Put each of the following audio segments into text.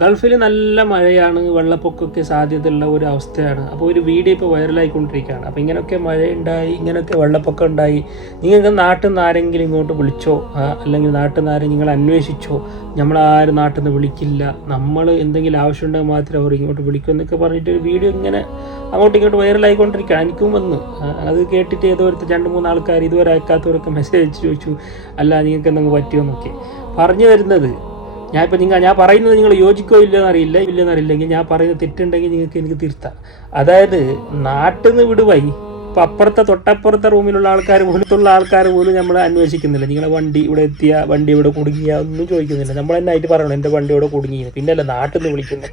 ഗൾഫിൽ നല്ല മഴയാണ് വെള്ളപ്പൊക്കമൊക്കെ സാധ്യതയുള്ള ഒരു അവസ്ഥയാണ്. അപ്പോൾ ഒരു വീഡിയോ ഇപ്പോൾ വൈറലായിക്കൊണ്ടിരിക്കുകയാണ്. അപ്പോൾ ഇങ്ങനെയൊക്കെ മഴയുണ്ടായി ഇങ്ങനെയൊക്കെ വെള്ളപ്പൊക്കം ഉണ്ടായി. നിങ്ങൾക്ക് നാട്ടിൽ നിന്ന് ആരെങ്കിലും ഇങ്ങോട്ട് വിളിച്ചോ? അല്ലെങ്കിൽ നാട്ടിൽ നിന്ന് ആരെങ്കിലും നിങ്ങൾ അന്വേഷിച്ചോ? നമ്മളാരും നാട്ടിൽ നിന്ന് വിളിക്കില്ല. നമ്മൾ എന്തെങ്കിലും ആവശ്യമുണ്ടെങ്കിൽ മാത്രമേ അവർ ഇങ്ങോട്ട് വിളിക്കൂ എന്നൊക്കെ പറഞ്ഞിട്ട് ഒരു വീഡിയോ ഇങ്ങനെ അങ്ങോട്ടും ഇങ്ങോട്ട് വൈറലായിക്കൊണ്ടിരിക്കുകയാണ്. എനിക്കും വന്ന്. അത് കേട്ടിട്ട് ഏതോ ഒരു രണ്ട് മൂന്ന് ആൾക്കാർ ഇതുവരെ അയക്കാത്തവരൊക്കെ മെസ്സേജ് ചോദിച്ചു. അല്ല നിങ്ങൾക്ക് എന്തെങ്കിലും പറ്റുമെന്നൊക്കെ പറഞ്ഞു വരുന്നത് ഞാൻ ഇപ്പം നിങ്ങൾ ഞാൻ പറയുന്നത് നിങ്ങൾ യോജിക്കോ ഇല്ലെന്ന് അറിയില്ല ഇല്ലെന്ന് ഞാൻ പറയുന്നത് തെറ്റുണ്ടെങ്കിൽ നിങ്ങൾക്ക് എനിക്ക് തിരുത്താം. അതായത് നാട്ടിൽ നിന്ന് വിടുവായി. ഇപ്പം അപ്പുറത്തെ തൊട്ടപ്പുറത്തെ റൂമിലുള്ള ആൾക്കാർ പോലത്തുള്ള ആൾക്കാർ പോലും നമ്മൾ അന്വേഷിക്കുന്നില്ല. നിങ്ങളെ വണ്ടി ഇവിടെ എത്തിയ വണ്ടി ഇവിടെ കുടുങ്ങിയ ഒന്നും ചോദിക്കുന്നില്ല. നമ്മൾ തന്നെ ആയിട്ട് പറയണം എന്റെ വണ്ടി ഇവിടെ കുടുങ്ങിയത് പിന്നെ അല്ല നാട്ടിൽ നിന്ന് വിളിക്കുന്നത്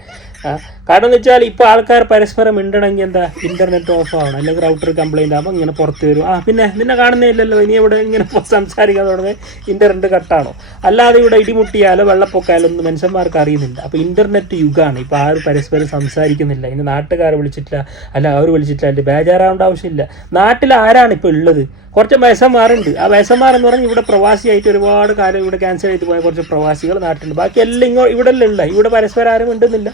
കാരണം എന്ന് വെച്ചാൽ ഇപ്പോൾ ആൾക്കാർ പരസ്പരം മിണ്ടണമെങ്കിൽ എന്താ? ഇന്റർനെറ്റ് ഓഫ് ആവണം അല്ലെങ്കിൽ റൗട്ടർ കംപ്ലൈന്റ് ആകുമ്പോൾ ഇങ്ങനെ പുറത്ത് വരും. ആ പിന്നെ നിന്നെ കാണുന്നില്ലല്ലോ ഇനി ഇവിടെ ഇങ്ങനെ സംസാരിക്കാൻ തുടങ്ങി ഇന്റർനെറ്റ് കട്ടാണോ അല്ലാതെ ഇവിടെ ഇടിമുട്ടിയാലോ വെള്ളപ്പൊക്കാലോ ഒന്നും മനുഷ്യന്മാർക്ക് അറിയുന്നില്ല. അപ്പോൾ ഇന്റർനെറ്റ് യുഗമാണ് ഇപ്പോൾ ആരും പരസ്പരം സംസാരിക്കുന്നില്ല. ഇനി നാട്ടുകാരെ വിളിച്ചിട്ടില്ല. അല്ല അവർ വിളിച്ചിട്ടില്ല. അതിന്റെ ബേജാറാവേണ്ട ആവശ്യമില്ല. നാട്ടിൽ ആരാണ് ഇപ്പോൾ ഉള്ളത്? കുറച്ച് വയസ്സന്മാരുണ്ട്. ആ വയസ്സന്മാർ എന്ന് പറഞ്ഞാൽ ഇവിടെ പ്രവാസിയായിട്ട് ഒരുപാട് കാലം ഇവിടെ ക്യാൻസൽ ചെയ്ത് പോയ കുറച്ച് പ്രവാസികൾ നാട്ടിലുണ്ട്. ബാക്കി എല്ലാം ഇങ്ങോ ഇവിടെ ഉള്ള ഇവിടെ പരസ്പരം ആരും ഉണ്ടെന്നില്ല.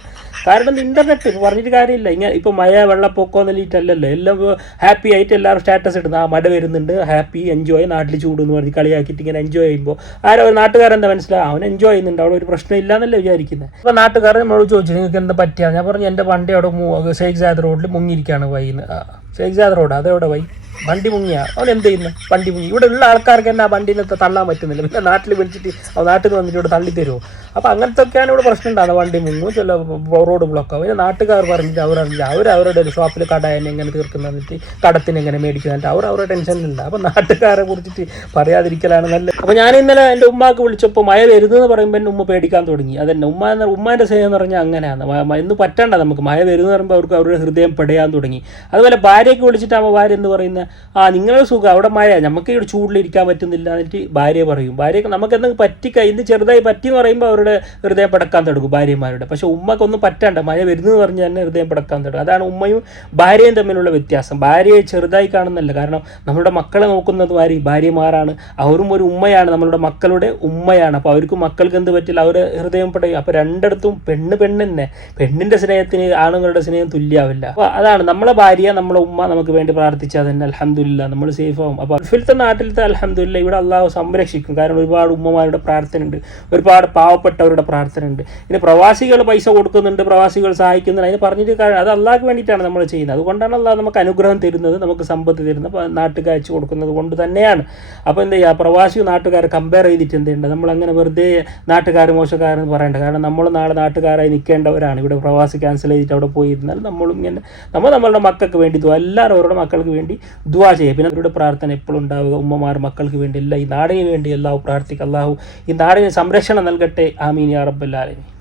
കാരണം ഇന്റർനെറ്റ് പറഞ്ഞിട്ട് കാര്യമില്ല. ഇങ്ങനെ ഇപ്പോൾ മഴ വെള്ളപ്പൊക്കം എന്നിട്ടല്ലല്ലോ എല്ലാം ഹാപ്പി ആയിട്ട് എല്ലാവരും സ്റ്റാറ്റസ് ഇടുന്നു. ആ മഴ വരുന്നുണ്ട്. ഹാപ്പി എൻജോയ് നാട്ടിൽ ചൂട് എന്ന് പറഞ്ഞ് കളിയാക്കിയിട്ട് ഇങ്ങനെ എൻജോയ് ചെയ്യുമ്പോൾ ആരോ നാട്ടുകാരെന്താ മനസ്സിലാവും അവൻ എൻജോയ് ചെയ്യുന്നുണ്ട്. അവിടെ ഒരു പ്രശ്നം ഇല്ലാന്നല്ലേ വിചാരിക്കുന്നത് അപ്പോൾ നാട്ടുകാരൻ നമ്മൾ ചോദിച്ചു നിങ്ങൾക്ക് എന്താ പറ്റിയ? ഞാൻ പറഞ്ഞു എന്റെ വണ്ടി അവിടെ ഷെയ്ഖ് സാദ് റോഡിൽ മുങ്ങിയിരിക്കുകയാണ് വൈന്ന്. ഷെയ്ഖ് സാദ് റോഡ് അതെവിടെ പോയി? വണ്ടി മുങ്ങിയാ? അവൻ എന്ത് ചെയ്യുന്നു? വണ്ടി മുങ്ങി. ഇവിടെ ഉള്ള ആൾക്കാർക്ക് തന്നെ ആ വണ്ടിയിൽ തള്ളാൻ പറ്റുന്നില്ല. പിന്നെ നാട്ടിൽ വിളിച്ചിട്ട് അവ നാട്ടിൽ നിന്ന് വന്നിട്ട് ഇവിടെ തള്ളി തരുമോ അപ്പോൾ അങ്ങനത്തെ ഒക്കെയാണ് ഇവിടെ പ്രശ്നം ഉണ്ടാകുന്നത് വണ്ടി മുങ്ങും ചില റോഡ് ബ്ലോക്ക് ആവും. പിന്നെ നാട്ടുകാർ പറഞ്ഞിട്ട് അവരറിയില്ല അവർ അവരുടെ ഒരു ഷോപ്പിൽ കട എന്നെ എങ്ങനെ തീർക്കുന്ന എന്നിട്ട് കടത്തിന് എങ്ങനെ മേടിക്കുന്നിട്ട് അവർ അവരുടെ ടെൻഷനിലുണ്ട് അപ്പോൾ നാട്ടുകാരെ കുറിച്ചിട്ട് പറയാതിരിക്കലാണ് നല്ലത്. അപ്പോൾ ഞാൻ ഇന്നലെ എന്റെ ഉമ്മാക്ക് വിളിച്ചപ്പോൾ മഴ വരുന്നതെന്ന് പറയുമ്പോൾ എന്റെ ഉമ്മ പേടിക്കാൻ തുടങ്ങി. അതന്നെ. ഉമ്മ എന്ന ഉമ്മാന്റെ സ്നേഹം എന്ന് പറഞ്ഞാൽ അങ്ങനെയാണ്. ഇന്ന് പറ്റണ്ട നമുക്ക്. മഴ വരുന്നതെന്ന് പറയുമ്പോൾ അവർക്ക് അവരുടെ ഹൃദയം പെടയാൻ തുടങ്ങി. അതുപോലെ ഭാര്യയ്ക്ക് വിളിച്ചിട്ടാകുമ്പോൾ ഭാര്യ എന്ന് പറയുന്നത് ആ നിങ്ങളുടെ സുഖം അവിടെ മഴ നമുക്ക് ഇവിടെ ചൂടിലിരിക്കാൻ പറ്റുന്നില്ല എന്നിട്ട് ഭാര്യ പറയും. ഭാര്യയൊക്കെ നമുക്ക് എന്തെങ്കിലും പറ്റിക്ക ഇന്ന് ചെറുതായി പറ്റി എന്ന് പറയുമ്പോൾ അവരുടെ ഹൃദയം പടക്കാൻ തുടങ്ങും ഭാര്യമാരുടെ. പക്ഷെ ഉമ്മക്കൊന്നും പറ്റണ്ട മഴ വരുന്നത് പറഞ്ഞ് തന്നെ ഹൃദയം പടക്കാൻ തുടങ്ങും. അതാണ് ഉമ്മയും ഭാര്യയും തമ്മിലുള്ള വ്യത്യാസം. ഭാര്യയെ ചെറുതായി കാണുന്നല്ല കാരണം നമ്മുടെ മക്കളെ നോക്കുന്നത് ഭാര്യ ഭാര്യമാരാണ്. അവരും ഒരു ഉമ്മയാണ് നമ്മളുടെ മക്കളുടെ ഉമ്മയാണ്. അപ്പോൾ അവർക്ക് മക്കൾക്ക് എന്ത് പറ്റില്ല അവർ ഹൃദയം പടയും അപ്പോൾ രണ്ടിടത്തും പെണ്ണ് പെണ്ണ് തന്നെ പെണ്ണിന്റെ സ്നേഹത്തിന് ആണുങ്ങളുടെ സ്നേഹം തുല്യാവില്ല. അപ്പോൾ അതാണ് നമ്മളെ ഭാര്യ നമ്മളെ ഉമ്മ നമുക്ക് വേണ്ടി പ്രാർത്ഥിച്ചാൽ തന്നെ അലഹമില്ല നമ്മൾ സേഫ് ആവും. അപ്പോൾ ഗൾഫിലത്തെ നാട്ടിലത്തെ അലഹമില്ല ഇവിടെ അള്ളാഹു സംരക്ഷിക്കും. കാരണം ഒരുപാട് ഉമ്മമാരുടെ പ്രാർത്ഥന ഉണ്ട് ഒരുപാട് പാവപ്പെട്ടവരുടെ പ്രാർത്ഥന ഉണ്ട് ഇനി പ്രവാസികൾ പൈസ കൊടുക്കുന്നുണ്ട് പ്രവാസികൾ സഹായിക്കുന്നുണ്ട്. അതിന് പറഞ്ഞിട്ട് കാര്യം അത് അള്ളാഹ്ക്ക് വേണ്ടിയിട്ടാണ് നമ്മൾ ചെയ്യുന്നത്. അതുകൊണ്ടാണ് അള്ളാഹ് നമുക്ക് അനുഗ്രഹം തരുന്നത് നമുക്ക് സമ്പത്ത് തരുന്നത്. നാട്ടുകാർ അയച്ചു കൊടുക്കുന്നത് കൊണ്ട് തന്നെയാണ്. അപ്പോൾ എന്താ ചെയ്യുക? പ്രവാസി നാട്ടുകാരെ കമ്പയർ ചെയ്തിട്ട് എന്തുണ്ട് നമ്മൾ അങ്ങനെ വെറുതെ നാട്ടുകാർ മോശക്കാരെന്ന് പറയേണ്ട. കാരണം നമ്മൾ നാളെ നാട്ടുകാരായി നിൽക്കേണ്ടവരാണ് ഇവിടെ പ്രവാസി ക്യാൻസൽ ചെയ്തിട്ട് അവിടെ പോയിരുന്നാൽ നമ്മളും ഇങ്ങനെ നമ്മൾ നമ്മളുടെ മക്കൾക്ക് വേണ്ടി ദുആ എല്ലാവരും അവരുടെ മക്കൾക്ക് വേണ്ടി ദുവാ ചെയ്യുക. പിന്നെ അവരുടെ പ്രാർത്ഥന എപ്പോഴും ഉണ്ടാവുക. ഉമ്മമാർ മക്കൾക്ക് വേണ്ടി എല്ലാം ഈ നാടിന് വേണ്ടി എല്ലാവരും പ്രാർത്ഥിക്കുക. അള്ളാഹു ഈ നാടിന് സംരക്ഷണം നൽകട്ടെ. ആമീൻ യാ റബ്ബല്ലാലമീൻ